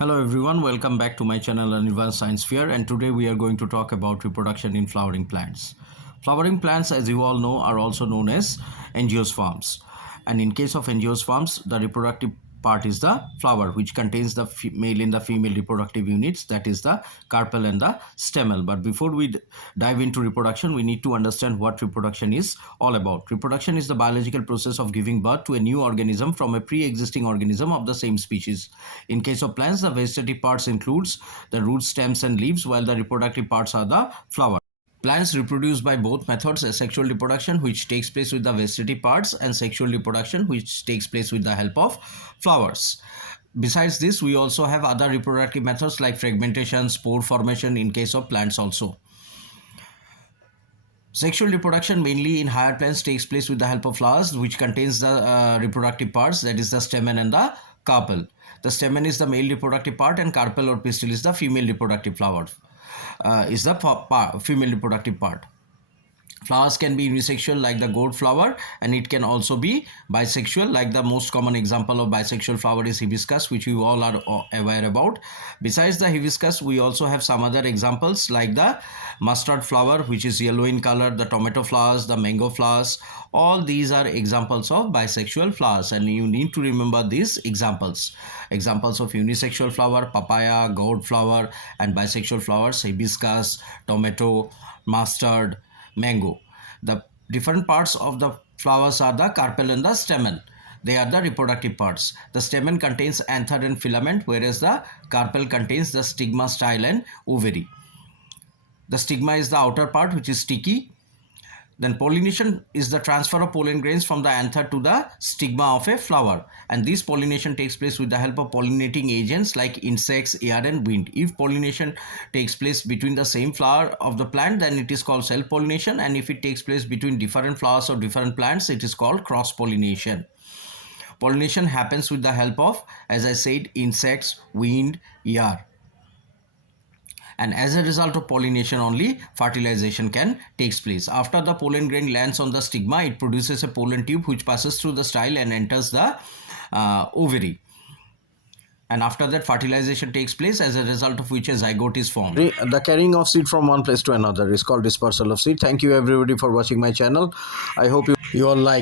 Hello everyone, welcome back to my channel Advanced Science Fair, and today we are going to talk about reproduction in flowering plants. Flowering plants, as you all know, are also known as angiosperms, and in case of angiosperms, the reproductive part is the flower, which contains the male and the female reproductive units, that is the carpel and the stamel. But before we dive into reproduction, we need to understand what reproduction is all about. Reproduction is the biological process of giving birth to a new organism from a pre-existing organism of the same species. In case of plants, the vegetative parts includes the roots, stems and leaves, while the reproductive parts are the flower. Plants reproduce by both methods: asexual reproduction, which takes place with the vegetative parts, and sexual reproduction, which takes place with the help of flowers. Besides this, we also have other reproductive methods like fragmentation, spore formation in case of plants also. Sexual reproduction, mainly in higher plants, takes place with the help of flowers, which contains the reproductive parts, that is the stamen and the carpel. The stamen is the male reproductive part, and carpel or pistil is the female reproductive flower. Is the female reproductive part. Flowers can be unisexual like the gourd flower, and it can also be bisexual, like the most common example of bisexual flower is hibiscus, which you all are aware about. Besides the hibiscus, we also have some other examples like the mustard flower, which is yellow in color, the tomato flowers, the mango flowers. All these are examples of bisexual flowers, and you need to remember these examples. Examples of unisexual flower: papaya, gourd flower, and bisexual flowers: hibiscus, tomato, mustard, mango. The different parts of the flowers are the carpel and the stamen. They are the reproductive parts. The stamen contains anther and filament, whereas the carpel contains the stigma, style and ovary. The stigma is the outer part, which is sticky. Then pollination is the transfer of pollen grains from the anther to the stigma of a flower, and this pollination takes place with the help of pollinating agents like insects, air and wind. If pollination takes place between the same flower of the plant, then it is called self-pollination, and if it takes place between different flowers of different plants, it is called cross-pollination. Pollination happens with the help of, as I said, insects, wind, air. And as a result of pollination only, fertilization can take place. After the pollen grain lands on the stigma, it produces a pollen tube which passes through the style and enters the ovary. And after that, fertilization takes place, as a result of which a zygote is formed. The carrying of seed from one place to another is called dispersal of seed. Thank you everybody for watching my channel. I hope you all like